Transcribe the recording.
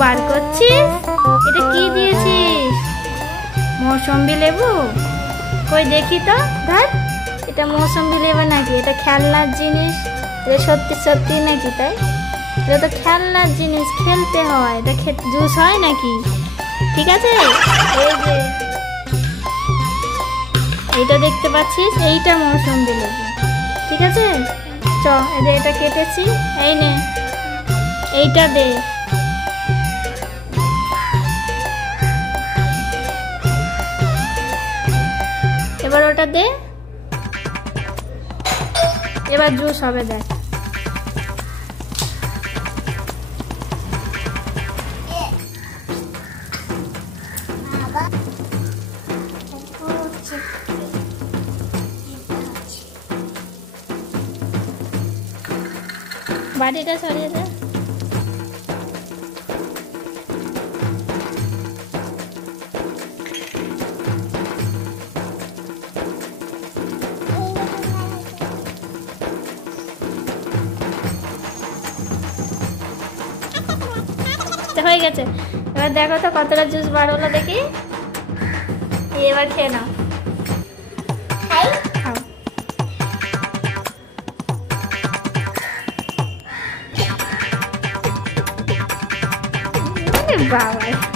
বার করছিস? এটা কি দিয়েছিস? মৌসম্বি লেবু? কই দেখি তো। ধর, এটা মৌসম্বি লেবু নাকি? এটা খেলনার জিনিস। এটা সত্যি সত্যি নাকি? তাই এটা তো খেলনার জিনিস, খেলতে হয়। এটা জুস হয় নাকি? ঠিক আছে, এই যে এইটা দেখতে পাচ্ছিস, এইটা মৌসম্বি লেবু। ঠিক আছে, চ এটা কেটেছি, এই নে এইটা দে। এবার ওটা দে, এবার জুস হবে দেখ। বাটিটা সরিয়ে দে। হয়ে গেছে। এবার দেখো তো কতটা জুস বার হলো দেখি। এবার খেয়ে নাও। বাবা।